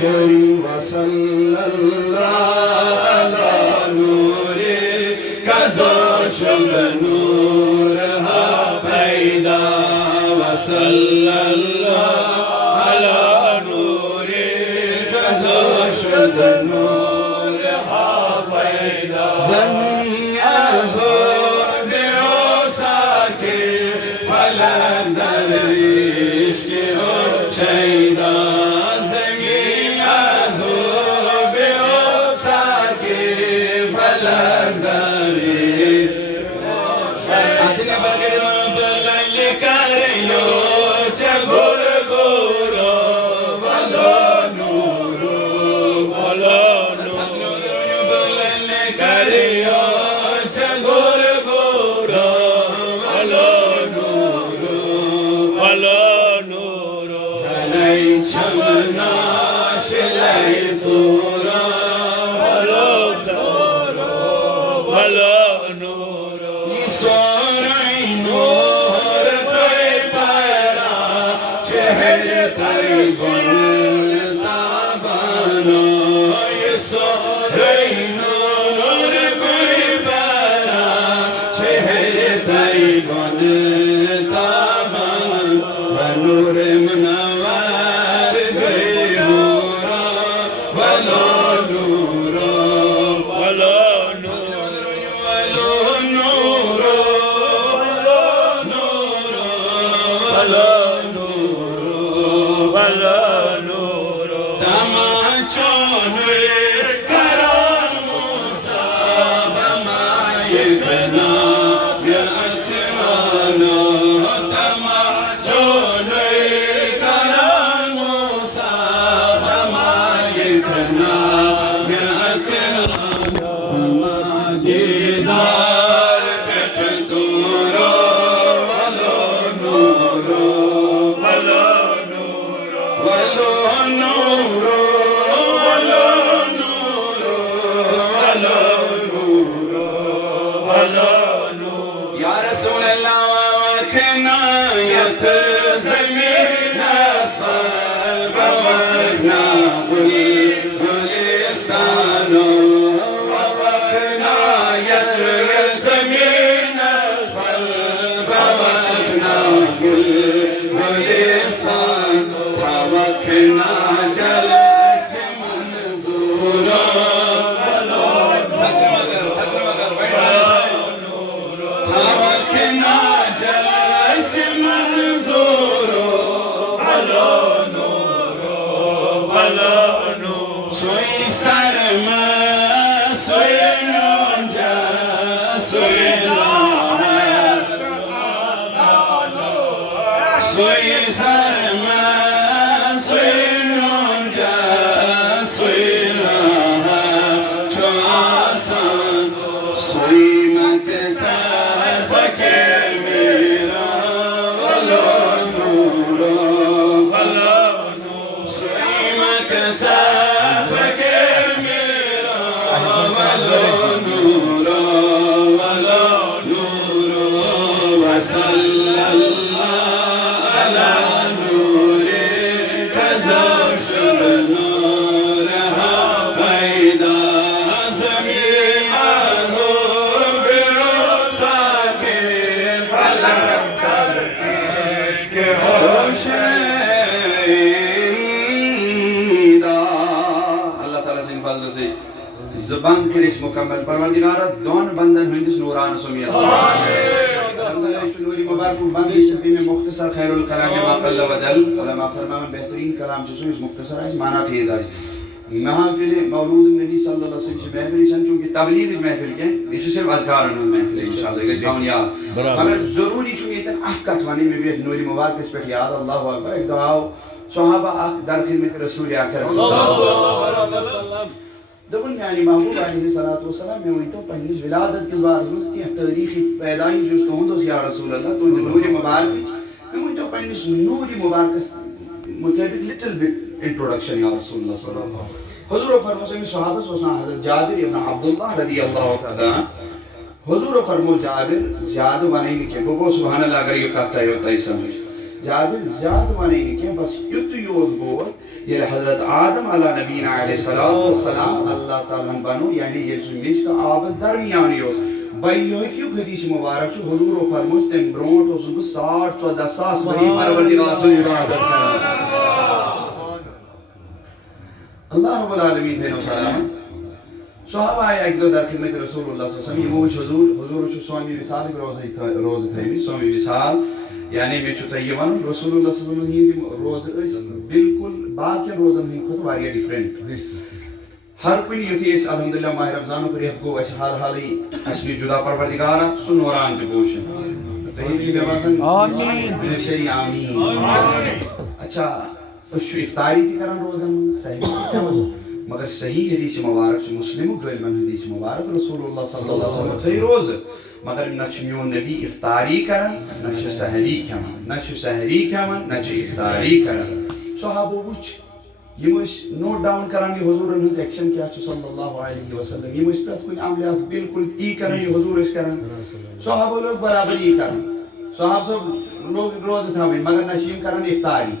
करीम वसल्लल्लाहु अला नूरे कज़ोशुग नूर हा पैदा वसल्लल्लाहु अला नूरे कज़ोशुग नूर हा पैदा जुबान करिस मुकम्मल परवरदिगार दोन बंदन हंदिस नूरान सुमियत नूरी मुबारक बंदी सभी में मुख्तसर खैरुल कलाम मा कल वदल उलमा फरमान बेहतरीन कलाम जो इस मुख्तसर है माना खेज है महफिल मौलूद नबी सल्लल्लाहु अलैहि वसल्लम महफिल सन चूंकि तबलीग महफिल के ये सिर्फ अज़कार न महफिल इंशाअल्लाह के साउन याद मगर जरूरी चूंकि इतन अहकत वनी में भी नूरी मुबारक इस पे याद अल्लाह अकबर एक दुआ सहाबा अक दर खिदमत रसूल अकरम सल्लल्लाहु अलैहि वसल्लम दबन यानी महबूब अलैहिस्सलातु वस्सलाम में हुई तो पहली विलादत के बारे में की तारीखी पैदाइश जो तो होंदो या रसूल अल्लाह तो नूरी मुबारक में हुई तो पहली नूरी मुबारक मुताबिक लिटिल बिट इंट्रोडक्शन या रसूल अल्लाह सल्लल्लाहु अलैहि वसल्लम हुजूर फरमाते हैं सहाबा सोचना हजरत जाबिर इब्न अब्दुल्लाह रदियल्लाहु तआला हुजूर फरमो जाबिर याद बने के वो सुभान अल्लाह अगर ये कहता है होता है समझ जाबिर ज़्यादा वने के बस युत योद बोल ये हज़रत आदम अला नबीना अलैहिस्सलातु वस्सलाम अल्लाह ताला बनो यानी ये मिस्त आबस दरमियान योस भाई क्यों हदीस मुबारक छु हुजूर फरमोस तेम ब्रोट ओस 14,000 वरी परवरदिगार से इबादत कर अल्लाह रब्बुल आलमीन थे सलामत सहाबा आया एक दो दर खिदमत रसूलुल्लाह सल्लल्लाहु अलैहि वसल्लम हुजूर छु स्वामी विसाल रोज थई स्वामी विसाल यानी मे छु तय वन रसूलुल्लाह सल्लल्लाहु अलैहि वसल्लम रोज बिल्कुल बाकी रोजन हिंद खत वारिया डिफरेंट हर कुछ युति इस अल्हम्दुलिल्लाह माह रमजान पर गो अश हाल हाली असली जुदा परवरदिगार सु नूरान ते गोशन तही की नवासन आमीन बेशरी आमीन अच्छा अशु इफ्तारी ती करन रोजन सही मगर सही हदीस मुबारक मुस्लिम गल मन हदीस मुबारक रसूलुल्लाह सल्लल्लाहु अलैहि वसल्लम सही रोज मगर न म्योन नबी इफ्तारी करन न सहरी खमन न सहरी खमन न इफ्तारी करन सहाबो बुच यमस नोट डाउन करन हुजूरन हिज एक्शन क्या सल्लल्लाहु अलैहि वसल्लम यमस प्रत कुन अमलियात बिल्कुल ई करन हुजूर इस करन सहाबो लोग बराबर ई करन सहाब सब लोग रोज था मगर न करन इफ्तारी